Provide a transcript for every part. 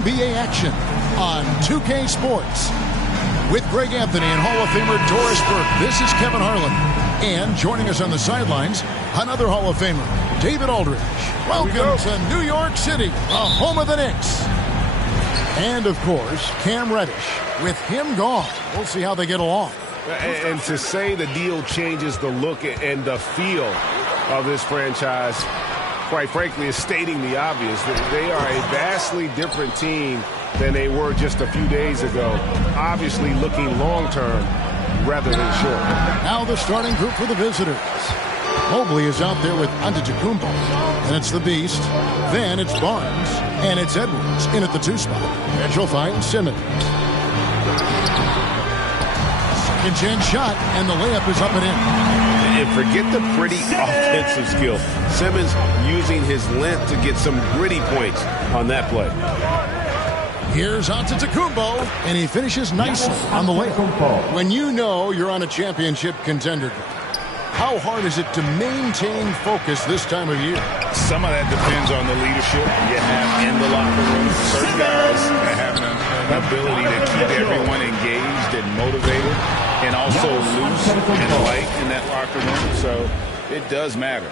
NBA action on 2K Sports. With Greg Anthony and Hall of Famer Doris Burke, this is Kevin Harlan. And joining us on the sidelines, another Hall of Famer, David Aldridge. Welcome to New York City, the home of the Knicks. And, of course, Cam Reddish. With him gone, we'll see how they get along. And to say the deal changes the look and the feel of this franchise, quite frankly, is stating the obvious. They are a vastly different team than they were just a few days ago. Obviously looking long-term rather than short. Now the starting group for the visitors. Mobley is out there with Antetokounmpo. And it's the Beast. Then it's Barnes. And it's Edwards in at the 2 spot. Mitchell finds Simmons. Second chance shot, and the layup is up and in. And forget the pretty offensive skill. Simmons using his length to get some gritty points on that play. Here's Antetokounmpo, and he finishes nicely on the layup. When you know you're on a championship contender, how hard is it to maintain focus this time of year? Some of that depends on the leadership you have in the locker room. Certain guys have an ability to keep everyone engaged and motivated and also loose and light in that locker room. So it does matter.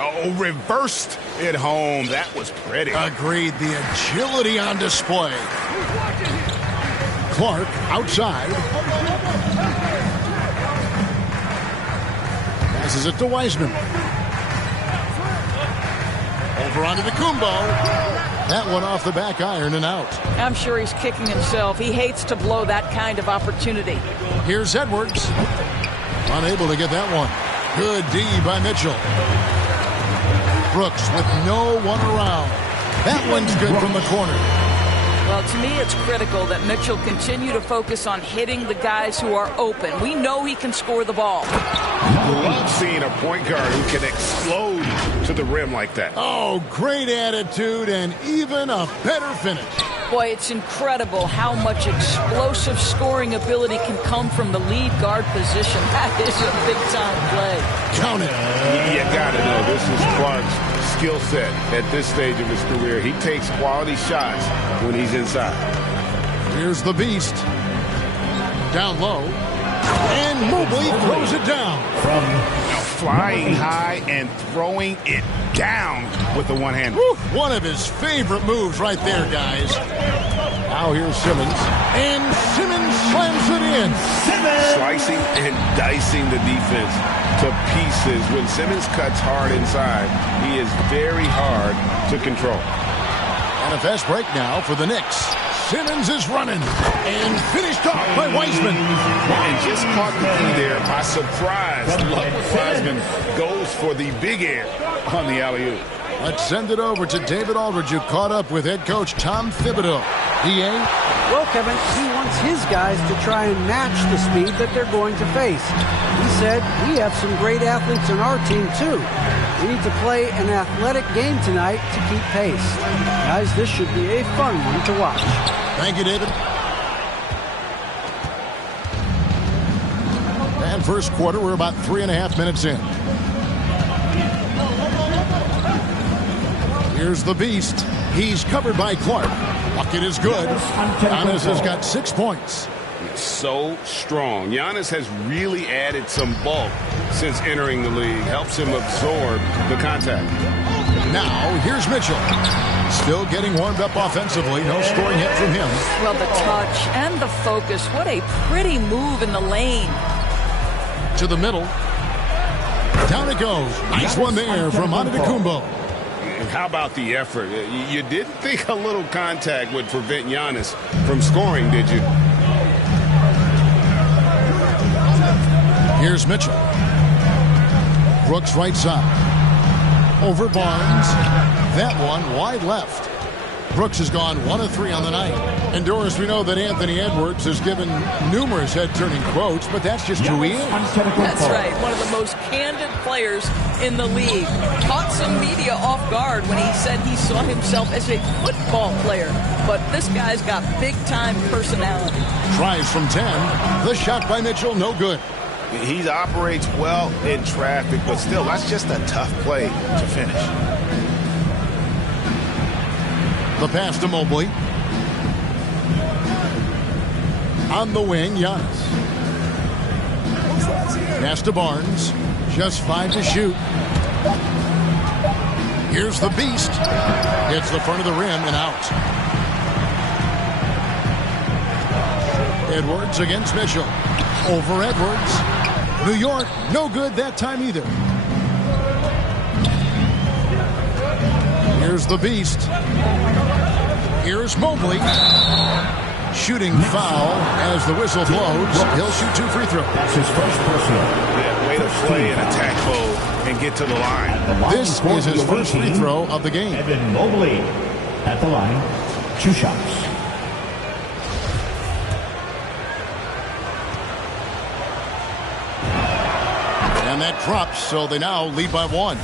Oh, reversed at home. That was pretty. Agreed. The agility on display. Clark outside. Passes it to Wiseman. Over onto the Kumbo. That one off the back iron and out. I'm sure he's kicking himself. He hates to blow that kind of opportunity. Here's Edwards. Unable to get that one. Good D by Mitchell. Brooks with no one around. That one's good from the corner. Well, to me, it's critical that Mitchell continue to focus on hitting the guys who are open. We know he can score the ball. Love seeing a point guard who can explode to the rim like that. Oh, great attitude and even a better finish. Boy, it's incredible how much explosive scoring ability can come from the lead guard position. That is a big-time play. Count it. You got to know this is Clark's skill set at this stage of his career. He takes quality shots when he's inside. Here's the Beast. Down low. And Mobley throws it down. Flying high and throwing it down with the one-hander. One of his favorite moves right there, guys. Now here's Simmons. And Simmons slams it in. Slicing and dicing the defense to pieces. When Simmons cuts hard inside, he is very hard to control. And a fast break now for the Knicks. Simmons is running and finished off by Wiseman. And just caught the key there by surprise. Wiseman goes for the big air on the alley-oop. Let's send it over to David Aldridge, who caught up with head coach Tom Thibodeau. DA? Well, Kevin, he wants his guys to try and match the speed that they're going to face. He said, we have some great athletes on our team, too. We need to play an athletic game tonight to keep pace. Guys, this should be a fun one to watch. Thank you, David. And first quarter, we're about 3.5 minutes in. Here's the Beast. He's covered by Clark. Bucket is good. Giannis has got 6 points. So strong. Giannis has really added some bulk since entering the league. Helps him absorb the contact. Now, here's Mitchell. Still getting warmed up offensively. No scoring hit from him. Well, the touch and the focus. What a pretty move in the lane. To the middle. Down it goes. Nice one there from Antetokounmpo. How about the effort? You didn't think a little contact would prevent Giannis from scoring, did you? Here's Mitchell. Brooks right side. Over Barnes. That one wide left. Brooks has gone 1 of 3 on the night. And Doris, we know that Anthony Edwards has given numerous head-turning quotes, but that's just who he is. That's right. One of the most candid players in the league. Caught some media off guard when he said he saw himself as a football player. But this guy's got big-time personality. Tries from 10. The shot by Mitchell, no good. He operates well in traffic, but still, that's just a tough play to finish. The pass to Mobley. On the wing, Giannis. Pass to Barnes. Just 5 to shoot. Here's the beast. Hits the front of the rim and out. Edwards against Mitchell. Over Edwards. New York, no good that time either. Here's the beast. Here's Mobley. Shooting foul as the whistle blows. He'll shoot 2 free throws. That's his first personal. Yeah, way to play in attack mode and get to the line. This is his first free throw of the game. Evan Mobley at the line. 2 shots. And that drops, so they now lead by 1.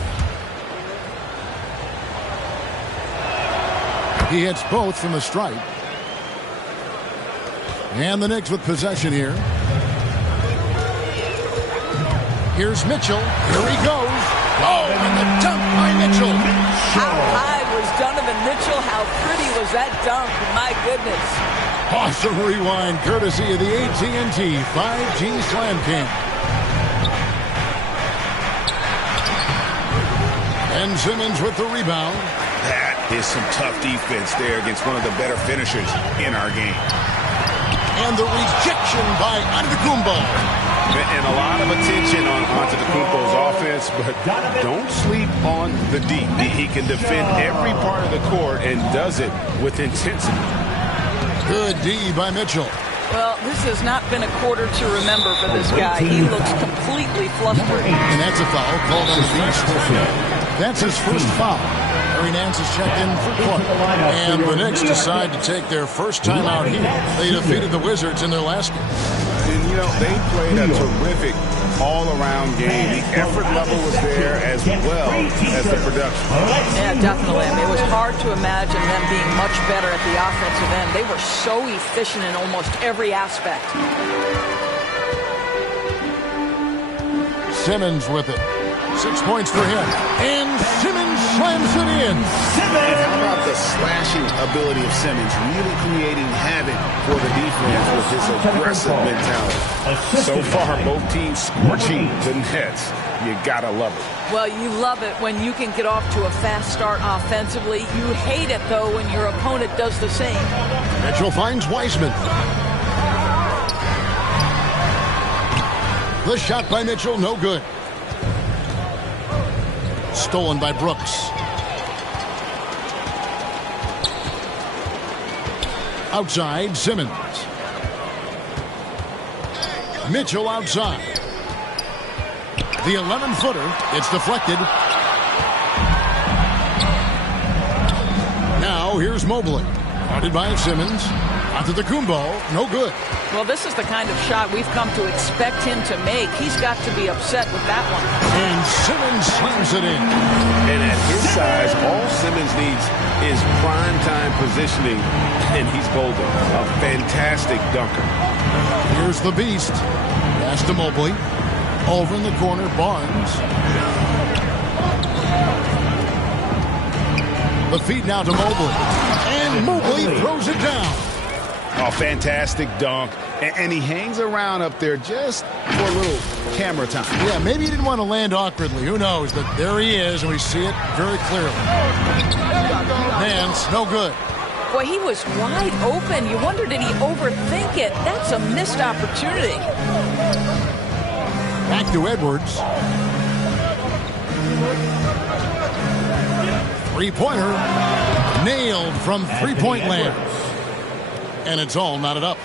He hits both from the stripe. And the Knicks with possession here. Here's Mitchell. Here he goes. Oh, and the dunk by Mitchell. How high was Donovan Mitchell? How pretty was that dunk? My goodness. Awesome rewind courtesy of the AT&T 5G Slam Cam. And Simmons with the rebound. That is some tough defense there against one of the better finishers in our game. And the rejection by Antetokounmpo. And a lot of attention on Antetokounmpo's offense, but don't sleep on the D. He can defend every part of the court and does it with intensity. Good D by Mitchell. Well, this has not been a quarter to remember for this guy. He looks completely flustered. And that's a foul called on the beast. That's his first foul. Larry Nance is checked in for Clark. And the Knicks decide to take their first time out here. They defeated the Wizards in their last game. And, you know, they played a terrific all-around game. The effort level was there as well as the production. Yeah, definitely. I mean, it was hard to imagine them being much better at the offensive end. They were so efficient in almost every aspect. Simmons with it. 6 points for him. And Simmons slams it in. And how about the slashing ability of Simmons, really creating havoc for the defense with his aggressive mentality. So far, both teams scorching the Nets. You gotta love it. Well, you love it when you can get off to a fast start offensively. You hate it, though, when your opponent does the same. Mitchell finds Wiseman. The shot by Mitchell, no good. Stolen by Brooks. Outside, Simmons. Mitchell outside. The 11-footer. It's deflected. Now here's Mobley. Guarded by Simmons. Antetokounmpo. No good. Well, this is the kind of shot we've come to expect him to make. He's got to be upset with that one. And Simmons slams it in. And at his size, all Simmons needs is prime-time positioning, and he's golden. A fantastic dunker. Here's the beast. Pass to Mobley. Over in the corner, Barnes. The feed now to Mobley. And Mobley throws it down. Oh, fantastic dunk. And he hangs around up there just for a little camera time. Yeah, maybe he didn't want to land awkwardly. Who knows? But there he is, and we see it very clearly. Nance, no good. Boy, he was wide open. You wonder, did he overthink it? That's a missed opportunity. Back to Edwards. Three-pointer. Nailed from three-point land. And it's all knotted up.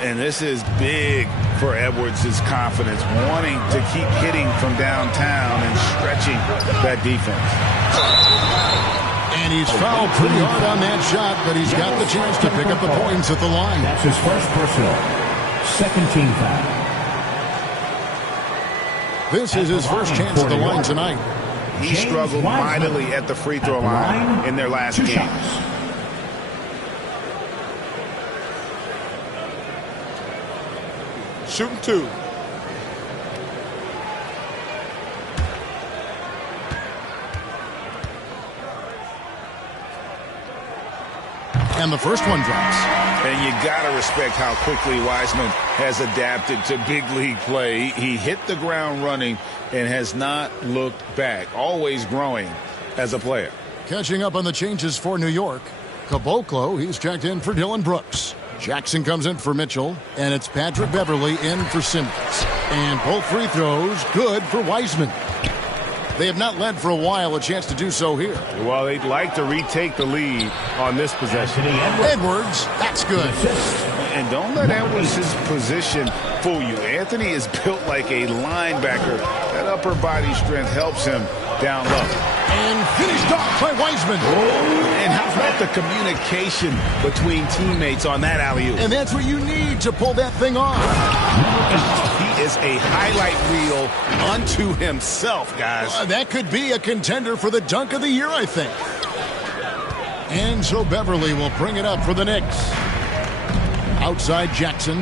And this is big for Edwards' confidence, wanting to keep hitting from downtown and stretching that defense. And he's fouled pretty hard on that shot, but he's got the chance to pick up the points at the line. That's his first personal. Second team foul. This is his first chance at the line tonight. He struggled mightily at the free throw line in their last game. Shooting 2. And the first one drops. And you got to respect how quickly Wiseman has adapted to big league play. He hit the ground running and has not looked back, always growing as a player. Catching up on the changes for New York. Caboclo, he's checked in for Dylan Brooks. Jackson comes in for Mitchell, and it's Patrick Beverly in for Simmons. And both free throws good for Wiseman. They have not led for a while, a chance to do so here. Well, they'd like to retake the lead on this possession. Edwards, that's good. And don't let Edwards' position fool you. Anthony is built like a linebacker. That upper body strength helps him down low. And finished off by Wiseman. And how about the communication between teammates on that alley-oop? And that's what you need to pull that thing off. He is a highlight reel unto himself, guys. That could be a contender for the dunk of the year, I think. And so Beverly will bring it up for the Knicks. Outside Jackson.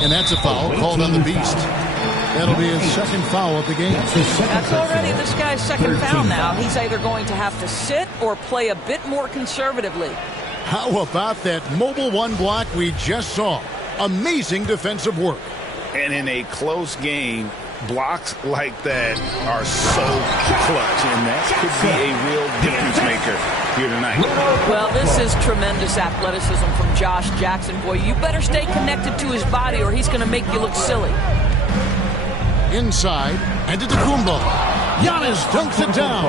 And that's a foul called on the Beast. That'll be his second foul of the game. That's already this guy's second foul now. He's either going to have to sit or play a bit more conservatively. How about that mobile one block we just saw? Amazing defensive work. And in a close game, blocks like that are so clutch, and that could be a real difference maker here tonight. Well, this is tremendous athleticism from Josh Jackson. Boy, you better stay connected to his body or he's going to make you look silly. Inside, and to Kumbo. Giannis dunks it down.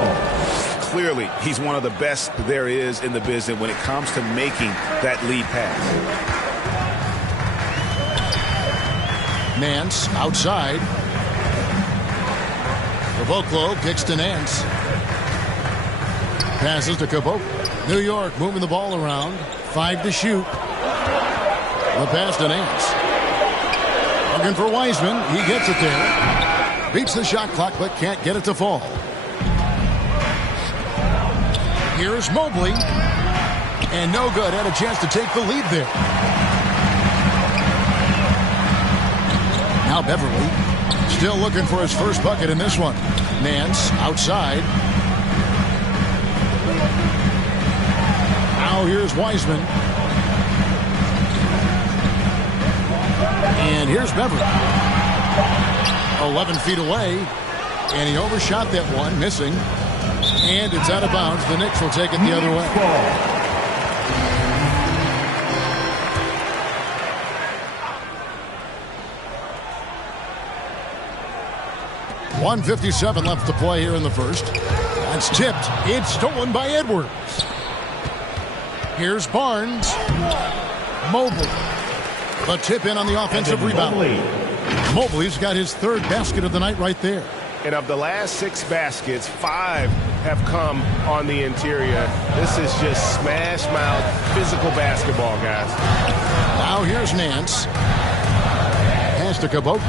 Clearly, he's one of the best there is in the business when it comes to making that lead pass. Nance outside. Caboclo kicks to Nance. Passes to Caboclo. New York moving the ball around. 5 to shoot. The pass to Nance. Looking for Wiseman. He gets it there. Beats the shot clock, but can't get it to fall. Here's Mobley. And no good. Had a chance to take the lead there. Now Beverly. Still looking for his first bucket in this one. Nance outside. Now here's Wiseman. And here's Beverly. 11 feet away. And he overshot that one, missing. And it's out of bounds. The Knicks will take it the other way. 1:57 left to play here in the first. That's tipped. It's stolen by Edwards. Here's Barnes. Mobley. A tip in on the offensive rebound. Mobley's got his third basket of the night right there. And of the last 6 baskets, 5 have come on the interior. This is just smash mouth physical basketball, guys. Now here's Nance. Pass to Caboclo.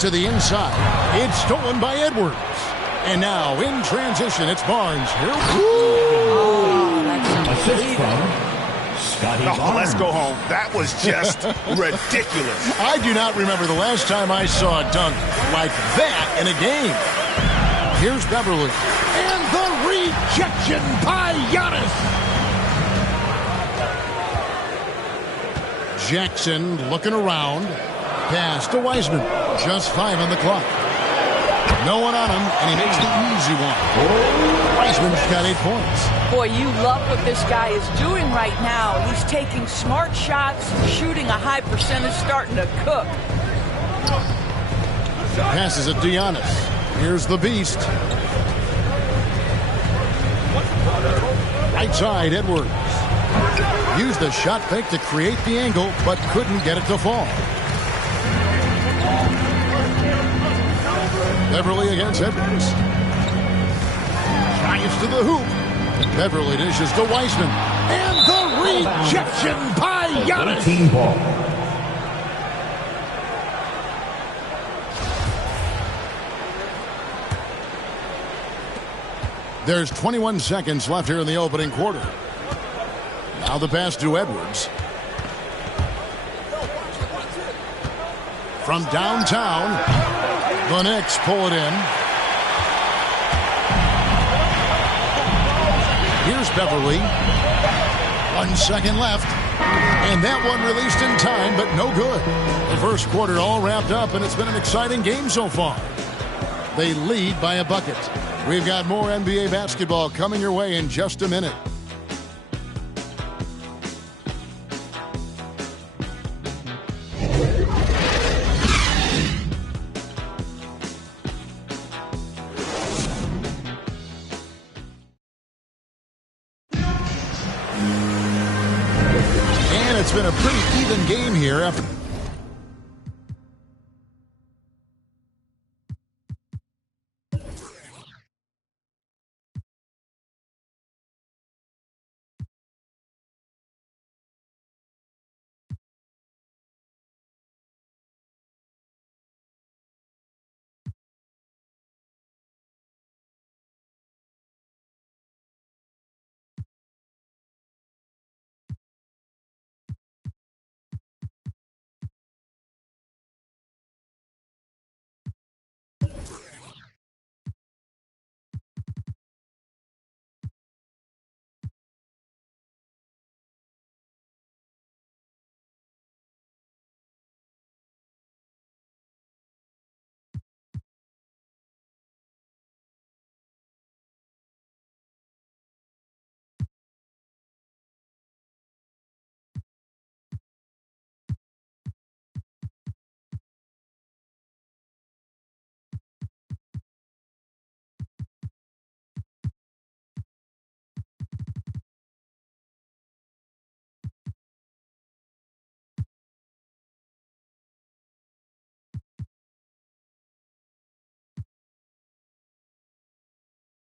To the inside. It's stolen by Edwards. And now in transition, it's Barnes. Here. Assist from Scotty Barnes. Let's go home. That was just ridiculous. I do not remember the last time I saw a dunk like that in a game. Here's Beverly. And the rejection by Giannis. Jackson looking around. Pass to Wiseman. Just 5 on the clock. No one on him, and he makes the easy one. Wiseman's got 8 points. Boy, you love what this guy is doing right now. He's taking smart shots, shooting a high percentage, starting to cook. Passes it to Giannis. Here's the Beast. Right side, Edwards. Used the shot fake to create the angle, but couldn't get it to fall. Beverly against Edwards. Drives to the hoop. Beverly dishes to Wiseman. And the rejection by Giannis. Team ball. There's 21 seconds left here in the opening quarter. Now the pass to Edwards. From downtown, the Knicks pull it in. Here's Beverly. 1 second left. And that one released in time, but no good. The first quarter all wrapped up, and it's been an exciting game so far. They lead by a bucket. We've got more NBA basketball coming your way in just a minute. It's been a pretty even game here after.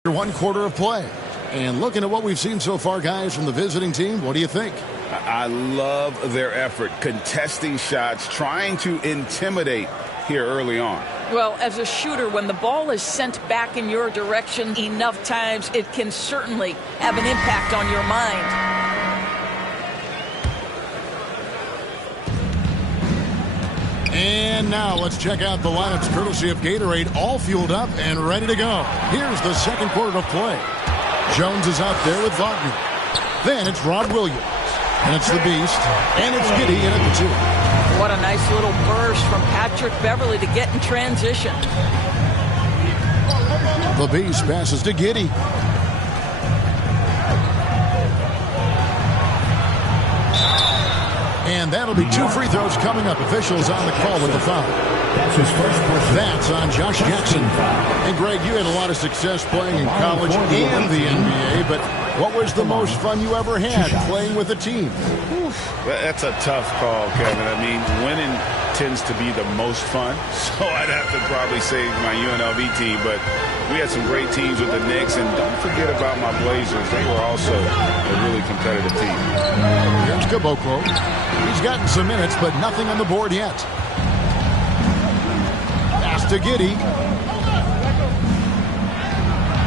One quarter of play. And looking at what we've seen so far, guys, from the visiting team, what do you think? I love their effort, contesting shots, trying to intimidate here early on. Well, as a shooter, when the ball is sent back in your direction enough times, it can certainly have an impact on your mind. And now let's check out the lineups courtesy of Gatorade, all fueled up and ready to go. Here's the second quarter of play. Jones is out there with Wagner. Then it's Rod Williams. And it's the Beast. And it's Giddey in at the 2. What a nice little burst from Patrick Beverly to get in transition. The Beast passes to Giddey. And that'll be 2 free throws coming up. Officials on the call with the foul. That's his first person. That's on Josh Jackson. And Greg, you had a lot of success playing in college and the NBA, but what was the most fun you ever had playing with a team? That's a tough call, Kevin. I mean, winning tends to be the most fun, so I'd have to probably say my UNLV team, but we had some great teams with the Knicks, and don't forget about my Blazers. They were also a really competitive team. Here's Caboclo. He's gotten some minutes, but nothing on the board yet. Pass to Giddey.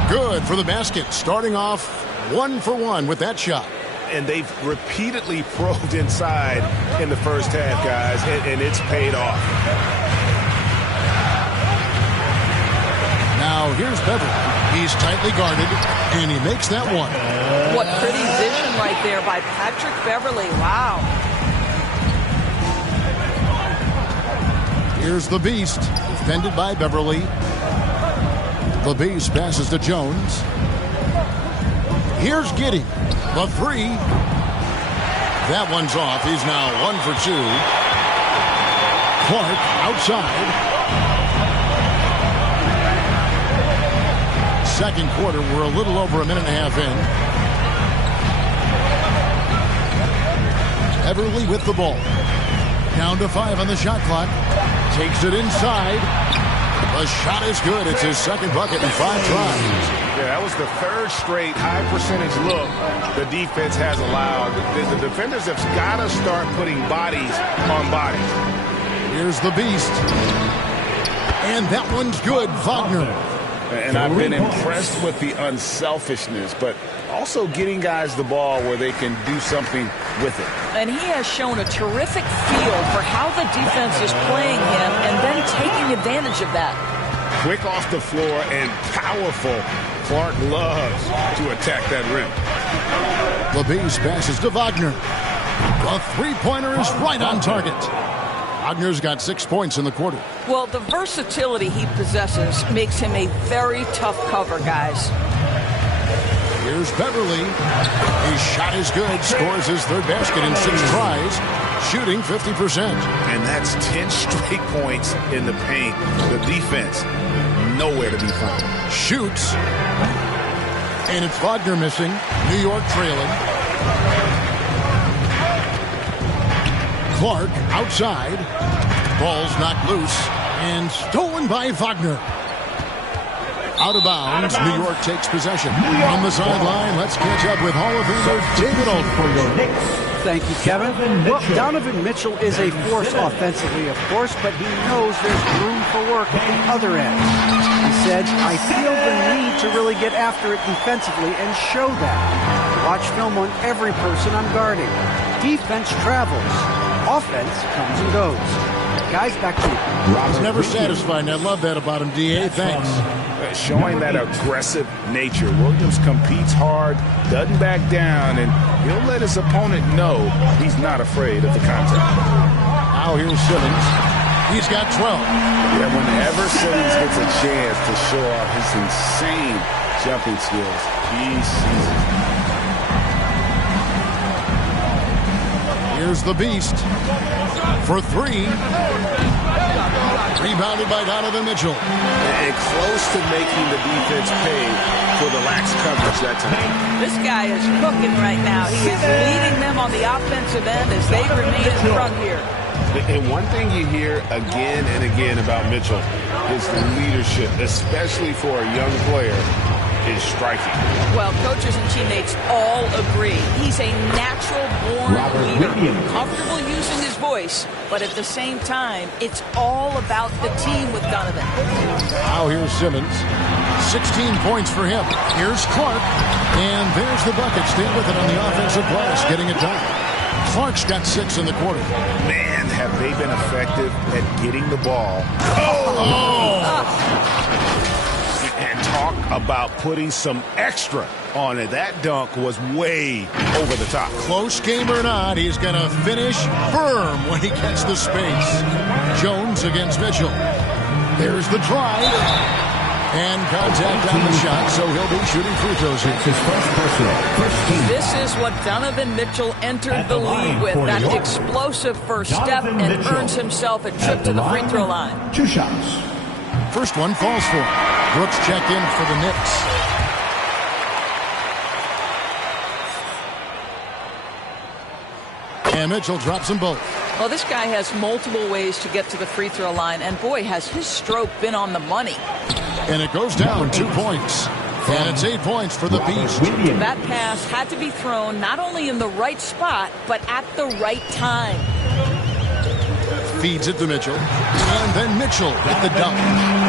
Good for the basket. Starting off 1 for 1 with that shot. And they've repeatedly probed inside in the first half, guys, and it's paid off. Now here's Beverly. He's tightly guarded, and he makes that one. What pretty vision right there by Patrick Beverly. Wow. Here's the Beast, defended by Beverly. The Beast passes to Jones. Here's Giddey. The 3. That one's off. He's now 1 for 2. Clark outside. Second quarter, we're a little over a minute and a half in. Beverly with the ball. Down to 5 on the shot clock. Takes it inside. The shot is good. It's his second bucket in 5 tries. Yeah, that was the 3rd straight high percentage look the defense has allowed. The defenders have got to start putting bodies on bodies. Here's the Beast. And that one's good. Wagner. And I've been impressed with the unselfishness, but also getting guys the ball where they can do something with it. And he has shown a terrific feel for how the defense is playing him and then taking advantage of that. Quick off the floor and powerful Clark loves to attack that rim. LeBeast passes to Wagner. A three-pointer is right on target. Wagner's got 6 points in the quarter. Well, the versatility he possesses makes him a very tough cover, guys. Here's Beverly. His shot is good. Scores his third basket in 6 tries. Shooting 50%. And that's 10 straight points in the paint. The defense, nowhere to be found. Shoots. And it's Wagner missing. New York trailing. Clark outside. Ball's knocked loose. And stolen by Wagner. Out of bounds. New York takes possession. On the sideline, let's catch up with Hall of Famer David Aldridge. Thank you, Kevin. Well, Donovan Mitchell is a force offensively, of course, but he knows there's room for work at the other end. He said, I feel the need to really get after it defensively and show that. Watch film on every person I'm guarding. Defense travels. Offense comes and goes. Guys, back to you. He's never satisfied, and I love that about him, D.A. Thanks. Showing that aggressive nature. Williams competes hard, doesn't back down, and he'll let his opponent know he's not afraid of the contact. Now here's Simmons. He's got 12. Yeah, whenever Simmons gets a chance to show off his insane jumping skills, he sees it. Here's the Beast for 3. Rebounded by Donovan Mitchell. And close to making the defense pay for the lax coverage that time. This guy is cooking right now. He is leading them on the offensive end as they remain in front here. And one thing you hear again and again about Mitchell is leadership, especially for a young player, is striking. Well, coaches and teammates all agree. He's a natural-born leader, comfortable using his voice, but at the same time, it's all about the team with Donovan. Now here's Simmons. 16 points for him. Here's Clark. And there's the bucket. Stay with it on the offensive glass, getting it done. Clark's got 6 in the quarter. Man, have they been effective at getting the ball. And talk about putting some extra on it. That dunk was way over the top. Close game or not, he's going to finish firm when he gets the space. Jones against Mitchell. There's the drive. And contact on the shot, so he'll be shooting free throws here. His first personal. This is what Donovan Mitchell entered the league with, that explosive first step, and earns himself a trip to the free throw line. 2 shots. First one falls for him. Brooks check in for the Knicks. And Mitchell drops them both. Well, this guy has multiple ways to get to the free throw line, and boy, has his stroke been on the money. And it goes down 2 points. And it's 8 points for the Beast. That pass had to be thrown not only in the right spot, but at the right time. Feeds it to Mitchell. And then Mitchell with the dunk.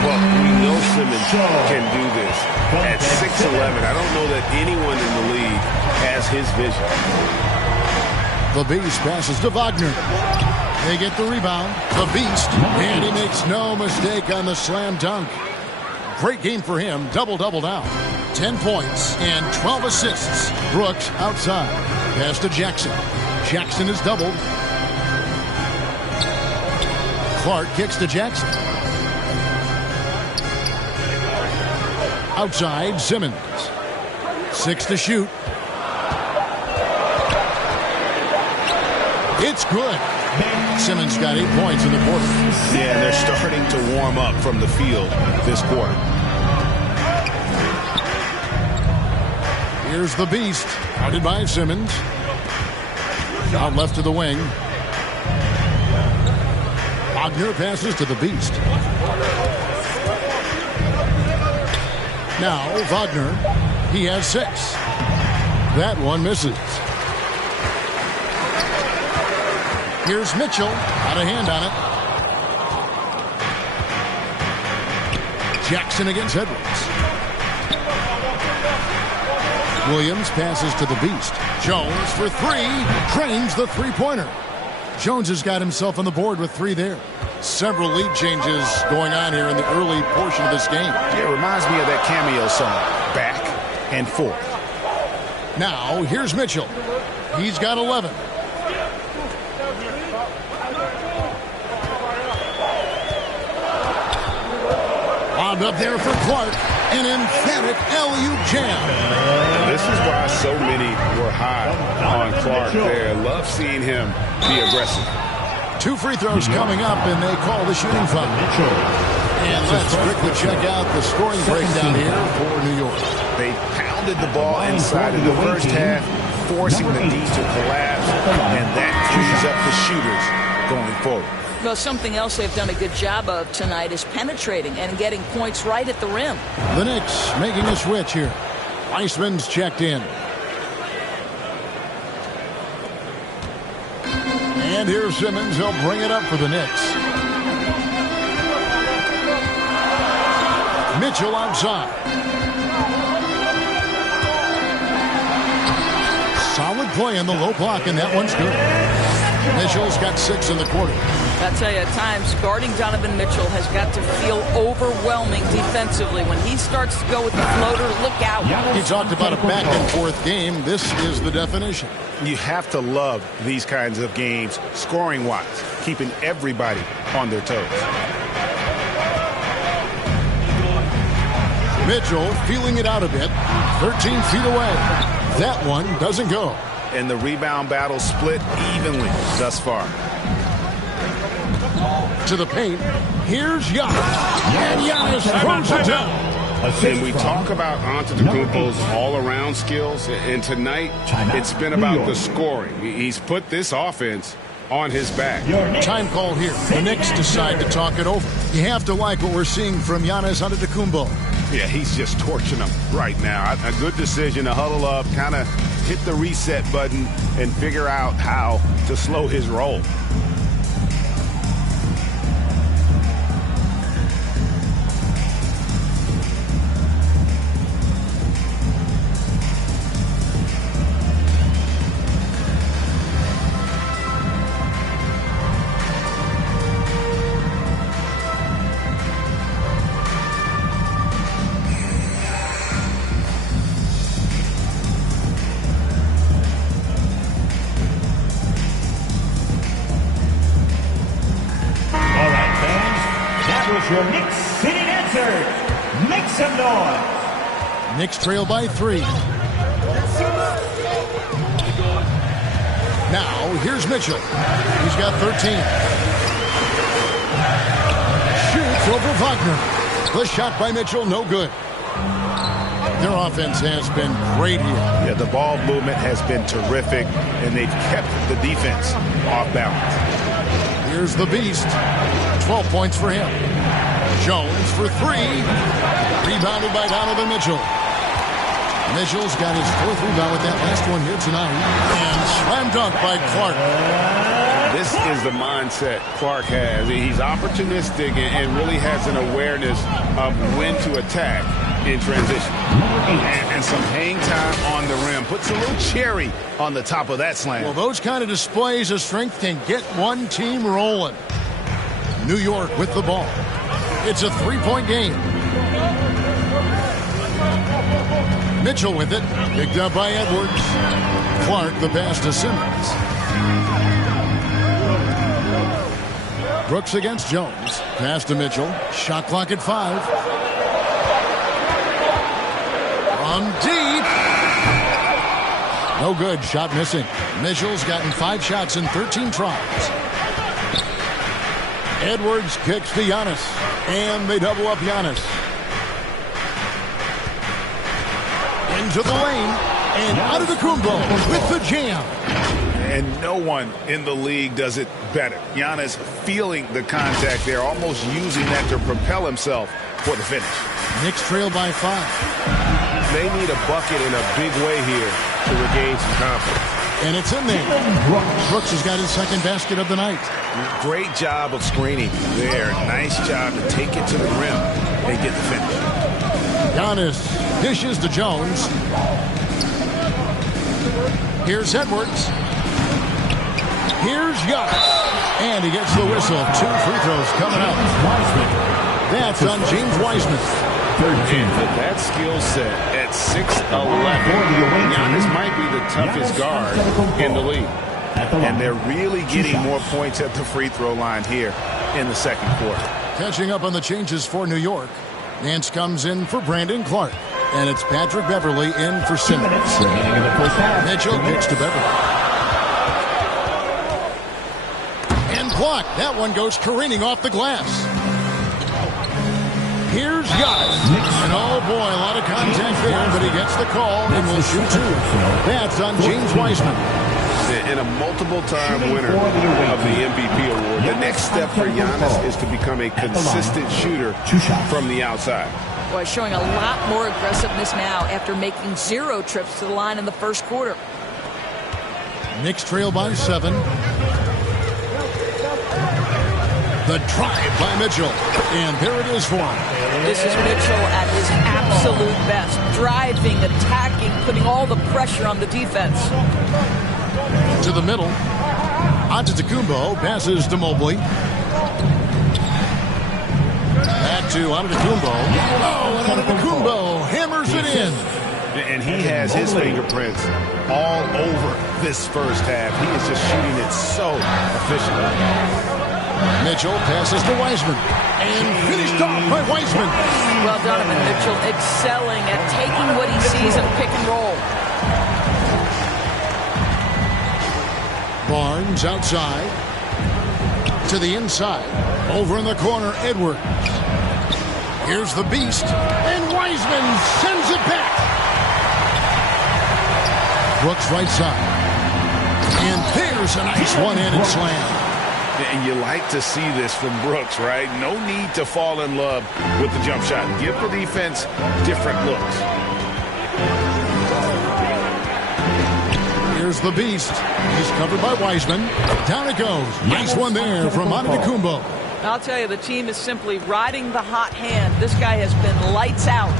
Well, we know Simmons can do this. At 6'11", I don't know that anyone in the league has his vision. The Beast passes to Wagner. They get the rebound. The Beast. And he makes no mistake on the slam dunk. Great game for him. Double-double now. 10 points and 12 assists. Brooks outside. Pass to Jackson. Jackson is doubled. Clark kicks to Jackson. Outside, Simmons. 6 to shoot. It's good. Simmons got 8 points in the quarter. Yeah, they're starting to warm up from the field this quarter. Here's the Beast. Guarded by Simmons. Out left to the wing. Wagner passes to the Beast. Now Wagner. He has 6. That one misses. Here's Mitchell. Got a hand on it. Jackson against Edwards. Williams passes to the Beast. Jones for 3. Drains the three-pointer. Jones has got himself on the board with 3 there. Several lead changes going on here in the early portion of this game. It reminds me of that cameo song. back and forth. Now, here's Mitchell. He's got 11. Wound up there for Clark. An emphatic alley-oop jam. This is why so many were high on Clark there. Love seeing him be aggressive. 2 free throws coming up, and they call the shooting foul. And let's quickly check out the scoring breakdown here for New York. They pounded the ball inside in the first half, forcing the D to collapse, and that frees up the shooters going forward. Well, something else they've done a good job of tonight is penetrating and getting points right at the rim. The Knicks making a switch here. Weissman's checked in. And here's Simmons. He'll bring it up for the Knicks. Mitchell outside. Solid play in the low block, and that one's good. Mitchell's got 6 in the quarter. I tell you, at times, guarding Donovan Mitchell has got to feel overwhelming defensively. When he starts to go with the floater, look out. He talked about a back-and-forth game. This is the definition. You have to love these kinds of games, scoring-wise, keeping everybody on their toes. Mitchell feeling it out a bit. 13 feet away. That one doesn't go. And the rebound battle split evenly thus far. To the paint. Here's Giannis. And Giannis throws it down. And we talk about Antetokounmpo's all-around skills, and tonight it's been about the scoring. He's put this offense on his back. Time call here. The Knicks decide to talk it over. You have to like what we're seeing from Giannis Antetokounmpo. Yeah, he's just torching them right now. A good decision to huddle up, kind of hit the reset button, and figure out how to slow his roll. Your Knicks sitting answers. Make some noise. Knicks trail by 3. Now, here's Mitchell. He's got 13. Shoots over Wagner. The shot by Mitchell, no good. Their offense has been great here. Yeah, the ball movement has been terrific, and they've kept the defense off balance. Here's the Beast. 12 points for him. Jones for 3. Rebounded by Donovan Mitchell. Mitchell's got his 4th rebound with that last one here tonight. And slam dunk by Clark. This is the mindset Clark has. He's opportunistic and really has an awareness of when to attack in transition. And some hang time on the rim. Puts a little cherry on the top of that slam. Well, those kind of displays of strength can get one team rolling. New York with the ball. It's a 3-point game. Mitchell with it. Picked up by Edwards. Clark the pass to Simmons. Brooks against Jones. Pass to Mitchell. Shot clock at 5. From deep. No good. Shot missing. Mitchell's gotten 5 shots in 13 tries. Edwards kicks to Giannis. And they double up Giannis. Into the lane. And Antetokounmpo with the jam. And no one in the league does it better. Giannis feeling the contact there, almost using that to propel himself for the finish. Knicks trail by 5. They need a bucket in a big way here to regain some confidence. And it's in there. Brooks has got his 2nd basket of the night. Great job of screening there. Nice job to take it to the rim and get the finish. Giannis dishes to Jones. Here's Edwards. Here's Giannis. And he gets the whistle. 2 free throws coming up. That's on James Wiseman. And with that skill set at 6'11". Giannis might be the toughest guard in the league. And they're really getting more points at the free throw line here in the second quarter. Catching up on the changes for New York. Nance comes in for Brandon Clark. And it's Patrick Beverly in for Simmons. Mitchell kicks to Beverly. And blocked. That one goes careening off the glass. Here's Giannis. And oh boy, a lot of contact there, but he gets the call and will shoot two. That's on James Wiseman. And a multiple-time winner of the MVP award. The next step for Giannis is to become a consistent shooter from the outside. Boy, showing a lot more aggressiveness now after making 0 trips to the line in the first quarter. Knicks trail by 7. The drive by Mitchell. And there it is for him. This is Mitchell at his absolute best. Driving, attacking, putting all the pressure on the defense. To the middle. Antetokounmpo passes to Mobley. Back to Antetokounmpo. Oh, and Antetokounmpo hammers it in. And he has his fingerprints all over this first half. He is just shooting it so efficiently. Mitchell passes to Wiseman. And finished off by Wiseman. Well done, Mitchell excelling at taking what he sees in pick and roll. Barnes outside. To the inside. Over in the corner, Edwards. Here's the beast. And Wiseman sends it back. Brooks right side. And there's a nice one-handed slam. And you like to see this from Brooks, right? No need to fall in love with the jump shot. Give the defense different looks. Here's the beast. He's covered by Wiseman. Down it goes. Nice one there from Antetokounmpo. I'll tell you, the team is simply riding the hot hand. This guy has been lights out.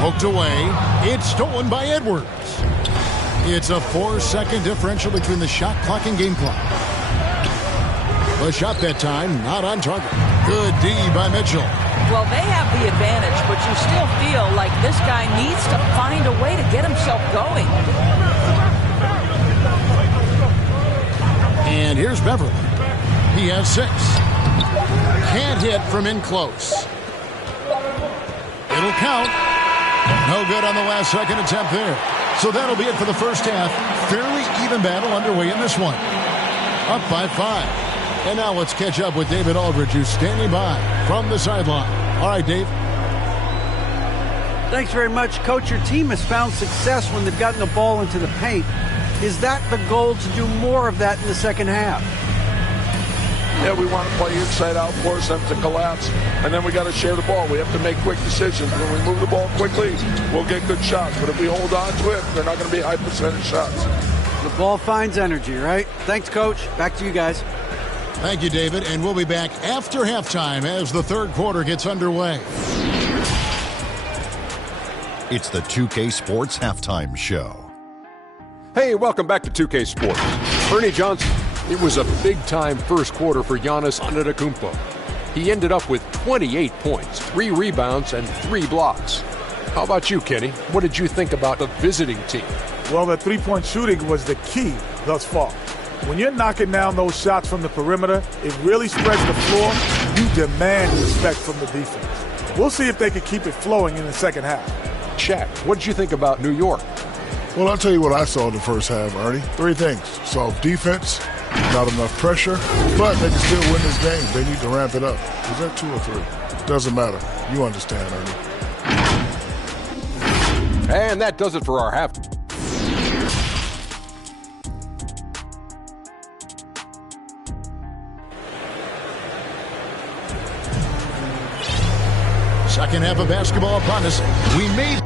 Poked away. It's stolen by Edwards. It's a 4-second differential between the shot clock and game clock. The shot that time, not on target. Good D by Mitchell. Well, they have the advantage, but you still feel like this guy needs to find a way to get himself going. And here's Beverly. He has 6. Can't hit from in close. It'll count. No good on the last second attempt there. So that'll be it for the first half. Fairly even battle underway in this one. Up by 5. And now let's catch up with David Aldridge, who's standing by from the sideline. All right, Dave. Thanks very much, Coach. Your team has found success when they've gotten the ball into the paint. Is that the goal, to do more of that in the second half? Yeah, we want to play inside out, force them to collapse, and then we got to share the ball. We have to make quick decisions. When we move the ball quickly, we'll get good shots. But if we hold on to it, they're not going to be high percentage shots. The ball finds energy, right? Thanks, Coach. Back to you guys. Thank you, David. And we'll be back after halftime as the third quarter gets underway. It's the 2K Sports Halftime Show. Hey, welcome back to 2K Sports. Ernie Johnson. It was a big-time first quarter for Giannis Antetokounmpo. He ended up with 28 points, 3 rebounds, and 3 blocks. How about you, Kenny? What did you think about the visiting team? Well, the three-point shooting was the key thus far. When you're knocking down those shots from the perimeter, it really spreads the floor. You demand respect from the defense. We'll see if they can keep it flowing in the second half. Shaq, what did you think about New York? Well, I'll tell you what I saw in the first half, Ernie. 3 things. Soft defense, not enough pressure, but they can still win this game. They need to ramp it up. Is that 2 or 3? Doesn't matter. You understand, Ernie. And that does it for our half. Second half of basketball upon us. We made